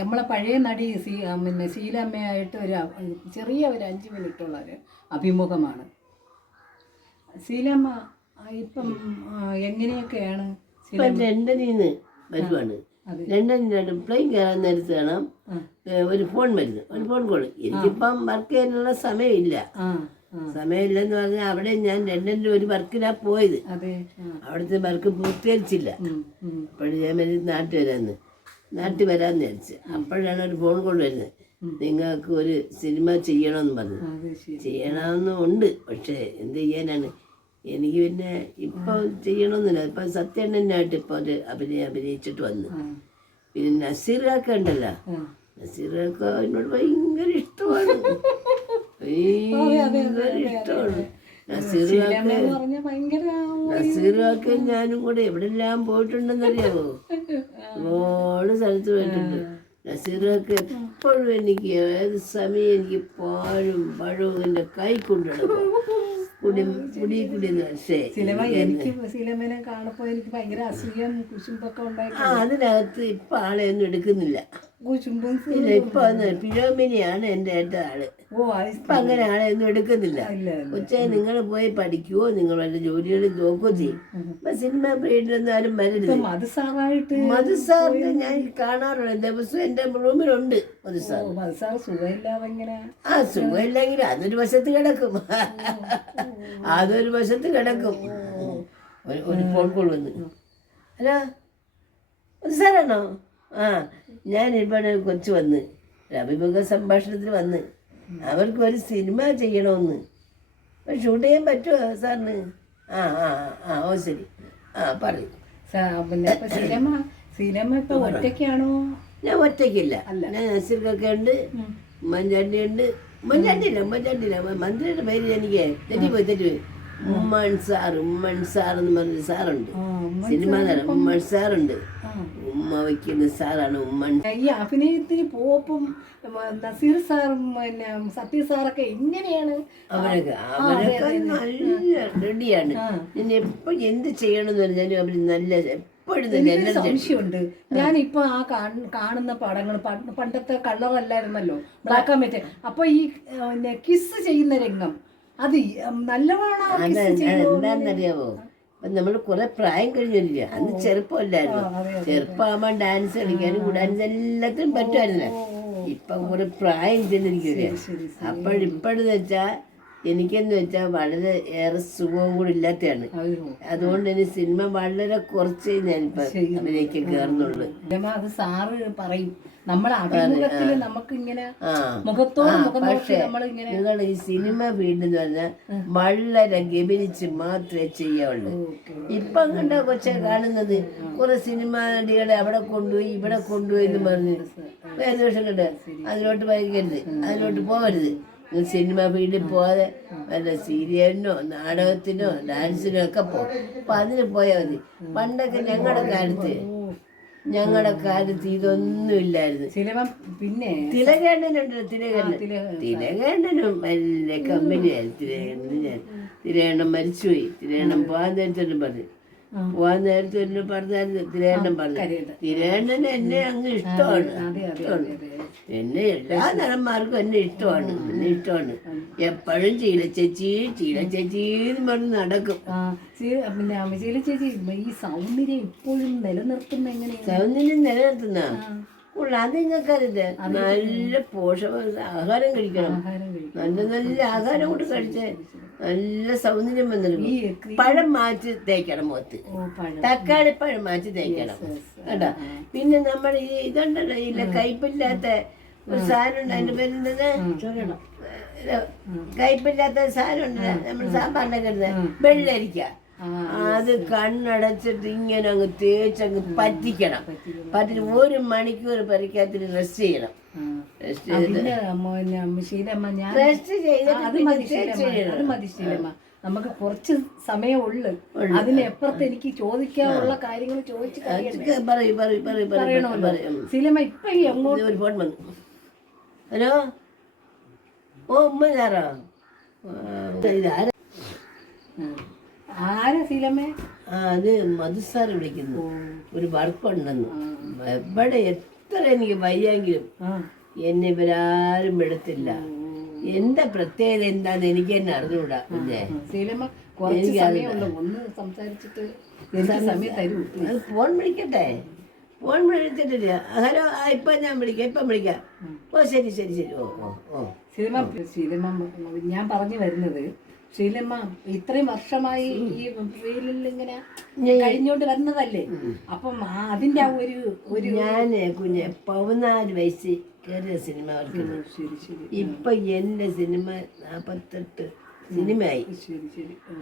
നമ്മളെ പഴയ നടി സീ പിന്നെ ശീലമ്മയായിട്ട് ഒരു ചെറിയ ഒരു അഞ്ച് മിനിറ്റുള്ള ഒരു അഭിമുഖമാണ്. ശീലമ്മ ഇപ്പം എങ്ങനെയൊക്കെയാണ് ലണ്ടനിന്ന് വരുവാണ്. ലണ്ടനിൽ പ്ലെയിൻ കയറാൻ നേരത്ത് വേണം ഒരു ഫോൺ വരുന്നു ഒരു ഫോൺ കോൾ എനിക്കിപ്പം വർക്ക് ചെയ്യാനുള്ള സമയമില്ല. സമയമില്ലെന്ന് പറഞ്ഞാൽ അവിടെ ഞാൻ ലണ്ടനിൽ ഒരു വർക്കിനാ പോയത്. അവിടുത്തെ വർക്ക് പൂർത്തീകരിച്ചില്ല. അപ്പോഴും ഞാൻ നാട്ടിൽ വരാമെന്ന് നാട്ടിൽ വരാമെന്ന് വിചാരിച്ചു. അപ്പോഴാണ് ഒരു ഫോൺ കോൾ വരുന്നത്. നിങ്ങൾക്ക് ഒരു സിനിമ ചെയ്യണമെന്ന് പറഞ്ഞു. ചെയ്യണമെന്ന് ഉണ്ട്. പക്ഷേ എന്ത് ചെയ്യാനാണ്? എനിക്ക് പിന്നെ ഇപ്പൊ ചെയ്യണമെന്നില്ല. ഇപ്പം സത്യണ്ണനായിട്ട് ഇപ്പോൾ ഒരു അഭിനയം അഭിനയിച്ചിട്ട് വന്നു. പിന്നെ നസീർ കാക്ക ഉണ്ടല്ലോ കാക്ക എന്നോട് ഭയങ്കര ഇഷ്ടമാണ്. ഭയങ്കര ഇഷ്ടമാണ്. നസീർ നസീറൊക്കെ കാക്ക ഞാനും കൂടെ എവിടെല്ലാം പോയിട്ടുണ്ടെന്നറിയാമോ ഒരുപാട് സ്ഥലത്ത് പോയിട്ടുണ്ട്. നസീറൊക്കെ എപ്പോഴും എനിക്ക് ഏത് സമയം എനിക്ക് പാഴും പഴവും എന്റെ കൈ കൊണ്ടുനടക്കും കുടി കുടി കുടി പക്ഷേ സിനിമ എനിക്ക് സിനിമനെ കാണുമ്പോൾ എനിക്ക് ഭയങ്കര അസൂയം കുശുമ്പൊക്കെ ഉണ്ടായി ആ അതിനകത്ത് ഇപ്പൊ ആളെയൊന്നും എടുക്കുന്നില്ല. ഇല്ല ഇപ്പൊ ഒന്ന് പിഴോമിനിയാണ് എന്റെ ആൾ ഇപ്പൊ അങ്ങനെ ആളെ ഒന്നും എടുക്കുന്നില്ല. ഉച്ച നിങ്ങൾ പോയി പഠിക്കുവോ? നിങ്ങൾ വല്ല ജോലികൾ നോക്കുകയോ ചെയ്യും. ഇപ്പൊ സിനിമ ഫീൽഡിലൊന്നും ആരും വരരുത് മധുസാറായിട്ട് മധു സാറായിട്ട് മധു സാറിനെ ഞാൻ കാണാറുണ്ട്. ദിവസം എന്റെ റൂമിലുണ്ട് ആ സുഖമില്ലെങ്കിൽ അതൊരു വശത്ത് കിടക്കും. അതൊരു വശത്ത് കിടക്കും. ഒരു ഒരു ഫോൺ കോൾ വന്ന്. ഹലോ മധുസാറാണോ? ആ ഞാൻ ഇവിടെ കൊച്ചു വന്ന് അഭിമുഖ സംഭാഷണത്തിൽ വന്ന്. അവർക്ക് ഒരു സിനിമ ചെയ്യണമെന്ന് ഷൂട്ട് ചെയ്യാൻ പറ്റുമോ സാറിന്? ആ ആ ആ ഓ ശരി. ആ പറയൂ. പിന്നെ സിനിമ സിനിമ ഇപ്പൊ ഒറ്റയ്ക്കാണോ? ഞാൻ ഒറ്റയ്ക്കില്ല. ഞാൻ നസീർക്കൊക്കെ ഉണ്ട് ഉമ്മൻചാണ്ടി ഉണ്ട്. ഉമ്മൻചാണ്ടി ഇല്ല ഉമ്മൻചാണ്ടി ഇല്ല. മന്ത്രിയുടെ പേര് എനിക്ക് തെറ്റിപ്പോയി തെറ്റിപ്പോയി. ഉമ്മൻ സാർ ഉമ്മൻ സാർ എന്ന് പറഞ്ഞ സാറുണ്ട് സിനിമ താരം ഉമ്മൻ സാറുണ്ട്. ഉമ്മ വയ്ക്കുന്ന സാറാണ് ഉമ്മൻ. ഈ അഭിനയത്തിന് പോപ്പും നസീർ സാറും പിന്നെ സത്യ സാറൊക്കെ എങ്ങനെയാണ് അവരൊക്കെ അവരൊക്കെ നല്ല റെഡിയാണ്. ഞാൻ എപ്പോ എന്ത് ചെയ്യണമെന്ന് പറഞ്ഞാലും അവർ നല്ല സംശയമുണ്ട്. ഞാനിപ്പോ ആ കാണുന്ന പടങ്ങൾ പണ്ടത്തെ കളറല്ലായിരുന്നല്ലോ ബ്ലാക്ക് ആൻഡ് വൈറ്റ്. അപ്പൊ ഈ കിസ് ചെയ്യുന്ന രംഗം അത് ആ എന്താണെന്നറിയാമോ നമ്മൾ കുറെ പ്രായം കഴിഞ്ഞില്ല അന്ന് ചെറുപ്പമല്ലായിരുന്നു. ചെറുപ്പമാകുമ്പോൾ ചെറുപ്പമാകുമ്പോ ഡാൻസ് കളിക്കാനും കൂടാനും എല്ലാത്തിനും പറ്റുമായിരുന്നു ഇപ്പൊ കുറെ പ്രായം ചെന്നിരിക്കില്ല അപ്പോഴിപ്പോഴെന്ന് വെച്ചാ എനിക്കെന്ന് വെച്ചാൽ വളരെ ഏറെ സുഖവും കൂടി ഇല്ലാത്തതാണ്. അതുകൊണ്ട് തന്നെ സിനിമ വളരെ കുറച്ചേ ഞാനിപ്പോ അതിലേക്ക് കയറുന്നുള്ളൂ. അത് സാറ് പറയും. അഭിമുഖത്തിൽ നമുക്ക് ഇങ്ങനെ മുഖത്തോട് മുഖം നമ്മൾ നിങ്ങൾ ഈ സിനിമ ഫീൽഡ് എന്ന് പറഞ്ഞാൽ വളരെ ഗമിനിച്ച് മാത്രമേ ചെയ്യാവുള്ളൂ. ഇപ്പൊ കണ്ട കൊച്ചെ കാണുന്നത് കുറെ സിനിമ നടികളെ അവിടെ കൊണ്ടുപോയി ഇവിടെ കൊണ്ടുപോയി എന്ന് പറഞ്ഞ് ഏകദേശം കണ്ട്? അതിലോട്ട് വൈകരുത് അതിലോട്ട് പോകരുത് സിനിമ ഫീൽഡിൽ പോകാതെ വല്ല സീരിയലിനോ നാടകത്തിനോ ഡാൻസിനോ ഒക്കെ പോകും അപ്പൊ അതിന് പോയാൽ മതി. പണ്ടൊക്കെ ഞങ്ങളുടെ കാലത്ത് ഞങ്ങളുടെ കാലത്ത് ഇതൊന്നും ഇല്ലായിരുന്നു. പിന്നെ തിലകേണ്ടനുണ്ട് തിലകേണ്ടൻ തിലകേണ്ടനും കമ്പനിയായിരുന്നു തിലകേണ്ടൻ മരിച്ചുപോയി. തിലകേണ്ടൻ പോകാൻ നേരത്തൊന്നും പറഞ്ഞു. പോകാൻ നേരത്തെ പറഞ്ഞായിരുന്നു തിരേണ്ടൻ പറഞ്ഞു. തിരേണ്ടന് എന്നെ അങ്ങ് ഇഷ്ടമാണ്. എന്നെ എല്ലാ നടന്മാർക്കും എന്നെ ഇഷ്ടമാണ്. എന്നെ ഇഷ്ടമാണ്. എപ്പോഴും ചീല ചേച്ചി ചീല ചേച്ചി എന്ന് പറഞ്ഞ് നടക്കും. പിന്നെ ചേച്ചി ഈ സൗന്ദര്യം ഇപ്പോഴും നിലനിർത്തുന്ന എങ്ങനെയാണ്? സൗന്ദര്യം നിലനിർത്തുന്ന? അത് നിങ്ങൾക്കറിയില്ല നല്ല പോഷക ആഹാരം കഴിക്കണം. നല്ല നല്ല ആഹാരം കൊണ്ട് കഴിച്ച്. നല്ല സൗന്ദര്യം വന്നിരുന്നു പഴം മാറ്റി തേക്കണം മുഖത്ത്. തക്കാളി പഴം മാറ്റി തേക്കണം കേട്ടോ പിന്നെ നമ്മൾ ഈ ഇതുണ്ടല്ലോ ഇല്ല കയ്പില്ലാത്ത ഒരു സാധനം ഉണ്ട് അതിന്റെ പേരെന്തത് കയ്പില്ലാത്ത സാധനം ഉണ്ടല്ലോ നമ്മൾ സാമ്പാറിനൊക്കെ വെള്ളരിക്ക. അത് കണ്ണടച്ചിട്ട് ഇങ്ങനെ അങ്ങ് തേച്ചങ്ങ് പറ്റിക്കണം. പറ്റിട്ട് ഒരു മണിക്കൂർ പരിക്കാത്തിന് റെസ്റ്റ് ചെയ്യണം. റെസ്റ്റ് നമുക്ക് കുറച്ച് സമയമുള്ളു അതിനപ്പുറത്ത് എനിക്ക് ചോദിക്കാനുള്ള കാര്യങ്ങൾ ചോദിച്ചു ഇപ്പൊ ഈ എങ്ങോട്ട് ഫോൺ വന്നു. ഹലോ? ഓ ഉമ്മ ഞാറോ ഇതാരാ? ആരാ ശീലമ്മേ അത് മധുസാർ വിളിക്കുന്നു. ഒരു വർക്കുണ്ടെന്ന് എവിടെ എത്ര എനിക്ക് വയ്യെങ്കിലും എന്നെ ഇവരാരും എടുത്തില്ല. എന്റെ പ്രത്യേകത എന്താന്ന് എനിക്ക് തന്നെ അറിഞ്ഞുകൂടാ പിന്നെ അത് ഫോൺ വിളിക്കട്ടെ? ഫോൺ വിളിച്ചിട്ടില്ല. ഹലോ ആ ഇപ്പൊ ഞാൻ വിളിക്കാം ഇപ്പം വിളിക്കാം. ഓ ശരി ശരി ശരി. ഓ ഓ ഓ. ശീലമ്മ ശീലമ്മ ഞാൻ പറഞ്ഞു വരുന്നത് ശീലമ്മ ഇത്രയും വർഷമായി ഈ റീലിൽ ഇങ്ങനെ കഴിഞ്ഞോണ്ട് വരുന്നതല്ലേ അപ്പം അതിന്റെ ആ ഒരു ഒരു ഞാൻ കുഞ്ഞ് പതിനാല് വയസ്സ് കയറിയ സിനിമ ഇപ്പൊ എന്റെ സിനിമ നാപ്പത്തെട്ട് സിനിമയായി.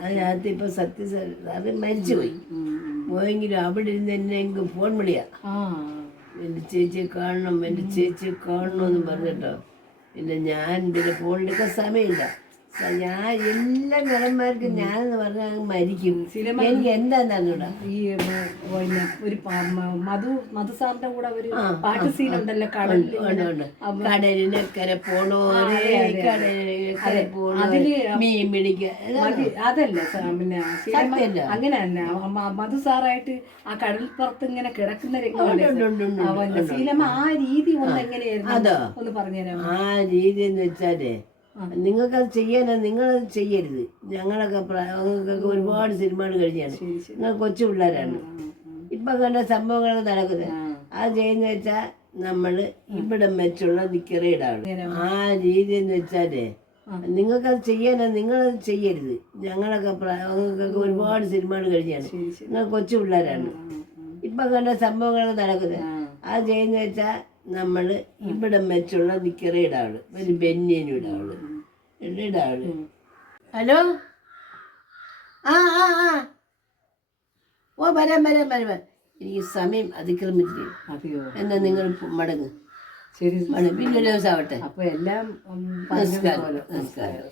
അതിനകത്ത് ഇപ്പൊ സത്യ സാറ് മരിച്ചുപോയി. പോയെങ്കിലും അവിടെ ഇരുന്ന് എന്നെ എങ്കിൽ ഫോൺ വിളിയാ. എന്റെ ചേച്ചിയെ കാണണം എന്റെ ചേച്ചിയെ കാണണമെന്ന് പറഞ്ഞിട്ടോ. പിന്നെ ഞാൻ പിന്നെ ഫോൺ എടുക്കാൻ സമയമില്ല. ഞാൻ എല്ലാ നടന്മാർക്കും ഞാനെന്ന് പറഞ്ഞാൽ മരിക്കും. എനിക്ക് എന്താന്ന് അറിഞ്ഞൂടാ ഈ പിന്നെ ഒരു മധു മധുസാറിന്റെ കൂടെ ഒരു പാട്ട് സീൻ ഉണ്ടല്ലോ കടലിൽ ഉണ്ട്. കടലിനക്കരെ പോണോരേ കടലിനക്കരെ അതിൽ മീൻ പിടിക്കുക അതല്ല പിന്നെ അങ്ങനെ തന്നെ. ആ കടൽ മധു സാറായിട്ട് ആ കടൽപ്പുറത്ത് ഇങ്ങനെ കിടക്കുന്ന രംഗമാണ് ഉണ്ട്, ആ, ആ രീതി ഒന്ന് എങ്ങനെയായിരുന്നു? ഒന്ന് പറഞ്ഞുതരാം ആ രീതി എന്ന് വെച്ചാലേ നിങ്ങൾക്കത് ചെയ്യാൻ നിങ്ങളത് ചെയ്യരുത്. ഞങ്ങളൊക്കെ ഞങ്ങൾക്കൊക്കെ ഒരുപാട് സിനിമകൾ കഴിഞ്ഞാണ്. നിങ്ങൾ കൊച്ചു പിള്ളേരാണ്. ഇപ്പൊ കണ്ട സംഭവങ്ങളൊക്കെ നടക്കുന്നത് ആ. അത് ചെയ്യുന്ന വെച്ചാൽ നമ്മൾ ഇവിടം വെച്ചുള്ള നിക്കറയിടാണ് ആ രീതി എന്ന് വെച്ചാലേ നിങ്ങൾക്കത് ചെയ്യാനാ നിങ്ങളത് ചെയ്യരുത്. ഞങ്ങളൊക്കെ ഞങ്ങൾക്കൊക്കെ ഒരുപാട് സിനിമകൾ കഴിഞ്ഞാണ്. നിങ്ങൾ കൊച്ചു പിള്ളേരാണ്. ഇപ്പൊ കണ്ട സംഭവങ്ങളൊക്കെ നടക്കുന്നത് ആ. അത് ചെയ്യുന്ന വെച്ചാൽ നമ്മൾ ഇവിടെ വെച്ചുള്ള നിക്കറയിടാണ് ഒരു ബെന്നിയനും ഇടാവൾ ഇടാവൾ ഹലോ? ആ ആ ആ. ഓ വരാം വരാം വരാം വരാം. എനിക്ക് സമയം അതിക്രമിച്ചു അതെയോ? എന്നാ നിങ്ങൾ മടങ്ങ്. ശരി മടങ്ങ്. പിന്നെ ഒരു ദിവസം ആവട്ടെ. അപ്പൊ എല്ലാം നമസ്കാരം. നമസ്കാരം.